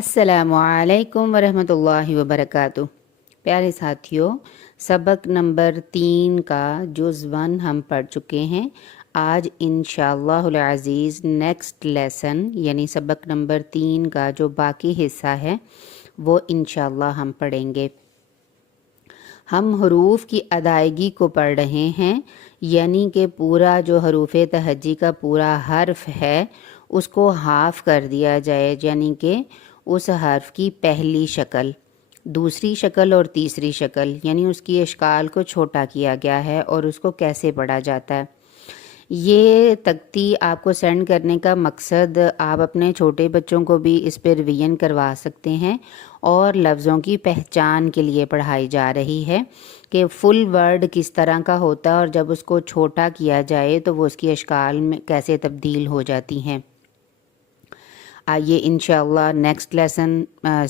अस्सलामुअलैकुम वरहमतुल्लाहि वबरकातुह। प्यारे साथियों, सबक नंबर 3 का जुज़ 1 हम पढ़ चुके हैं। आज इंशाअल्लाहुल अज़ीज़ नेक्स्ट लेसन यानी सबक नंबर 3 का जो बाकी हिस्सा है वो इंशाअल्लाह हम पढ़ेंगे। हम हरूफ की अदायगी को पढ़ रहे हैं, यानी कि पूरा जो हरूफ तहज्जी का पूरा हर्फ है उसको हाफ़ कर दिया जाए, यानी कि उस हर्फ की पहली शक्ल, दूसरी शक्ल और तीसरी शक्ल, यानी उसकी इश्काल को छोटा किया गया है और उसको कैसे पढ़ा जाता है। ये तख्ती आपको सेंड करने का मकसद आप अपने छोटे बच्चों को भी इस पर रिवीजन करवा सकते हैं और लफ्ज़ों की पहचान के लिए पढ़ाई जा रही है कि फ़ुल वर्ड किस तरह का होता है और जब उसको छोटा किया जाए तो वो उसकी अश्काल में कैसे तब्दील हो जाती हैं। आइए इंशाअल्लाह नेक्स्ट लेसन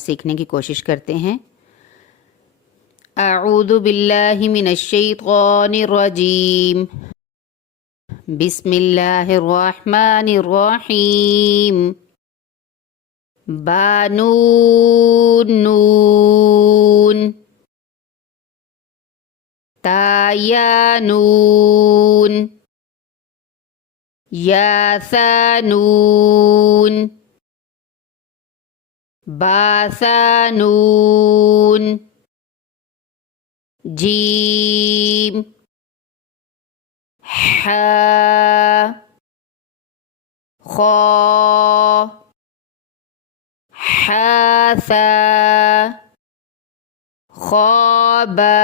सीखने की कोशिश करते हैं। अऊज़ु बिल्लाहि मिनश शैतानिर रजीम। बिस्मिल्लाहिर रहमानिर रहीम। बानून नून, तायानून, यासानून, बासानून, जीम, हा, खा, हासा, ख़ाबा,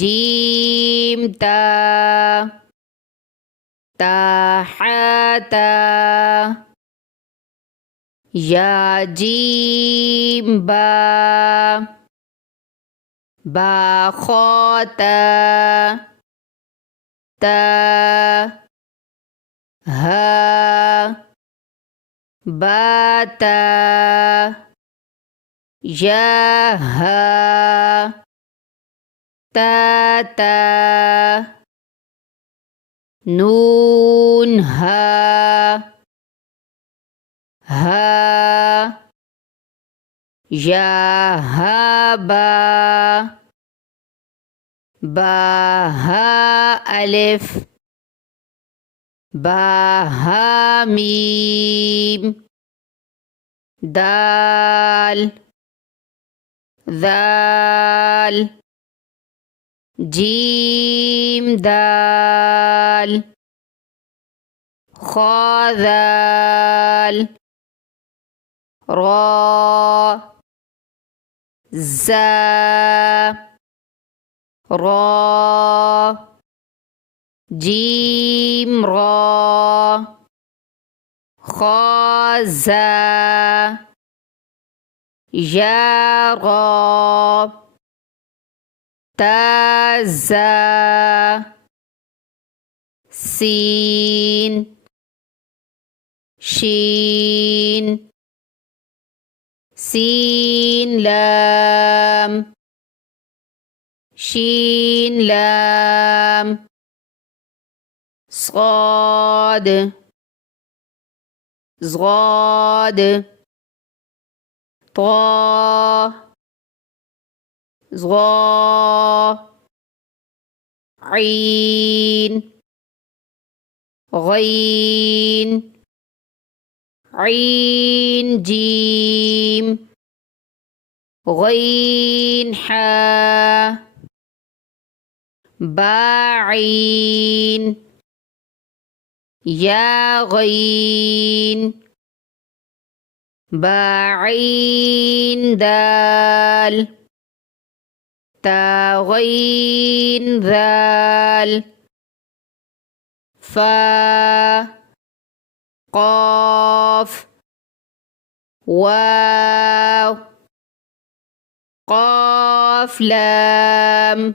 जीम ता, ताहाता, या जीम बा, बाखौता, ता, हा, बाता, या हा, ताता, नून हा, हा, या हा बा, बा हा अलिफ, बा हा मीम, दाल, दाल, जीम दाल, खा दाल, रा, जा, रा, जीम रा, खा जा, या रा, ताज़ा, सीन, शीन, सीन लाम, शीन लाम, صاد، ज़ाद, طा, ज़ा, ऐन, गैन, ऐन जीम, गैन हा, बाईन, या गैन, बाईन दाल, तागैन दाल, फा, क़ाफ, वाव, क़ाफ लाम,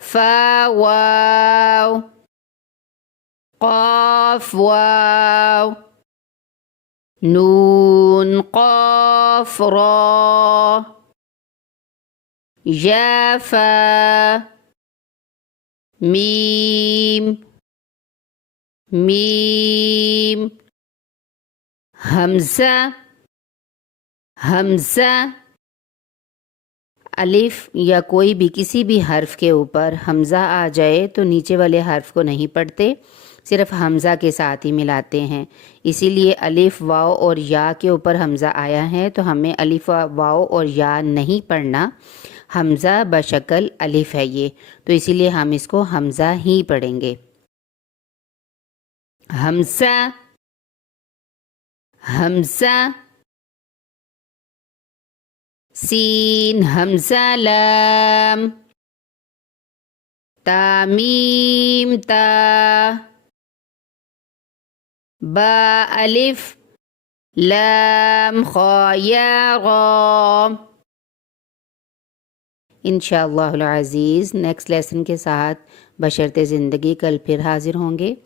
फा वाव, क़ाफ वाव, नून क़ाफ रा, या फा, मीम, मीम, हमज़ा, हमज़ा। अलिफ या कोई भी किसी भी हर्फ के ऊपर हमज़ा आ जाए तो नीचे वाले हर्फ को नहीं पढ़ते, सिर्फ हमज़ा के साथ ही मिलाते हैं। इसीलिए अलिफ वाव और या के ऊपर हमज़ा आया है तो हमें अलिफ वाव और या नहीं पढ़ना, हमज़ा बशक्ल अलिफ है ये, तो इसीलिए हम इसको हमज़ा ही पढ़ेंगे। हमज़ा, हमज़ा। सीन हमज़ा लाम, तामीम ता, बा अलिफ, लाम खा या ग़। इंशाअल्लाहुल अज़ीज़ नेक्स्ट लेसन के साथ बशर्ते ज़िंदगी कल फिर हाज़िर होंगे।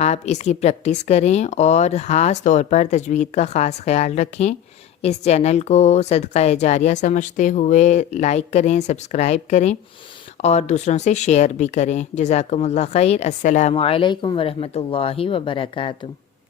आप इसकी प्रैक्टिस करें और ख़ास तौर पर तजवीद का ख़ास ख़याल रखें। इस चैनल को सदका जारिया समझते हुए लाइक करें, सब्सक्राइब करें और दूसरों से शेयर भी करें। जज़ाकुमुल्लाह खैर। अस्सलामु अलैकुम व रहमतुल्लाहि व बरकातुहू।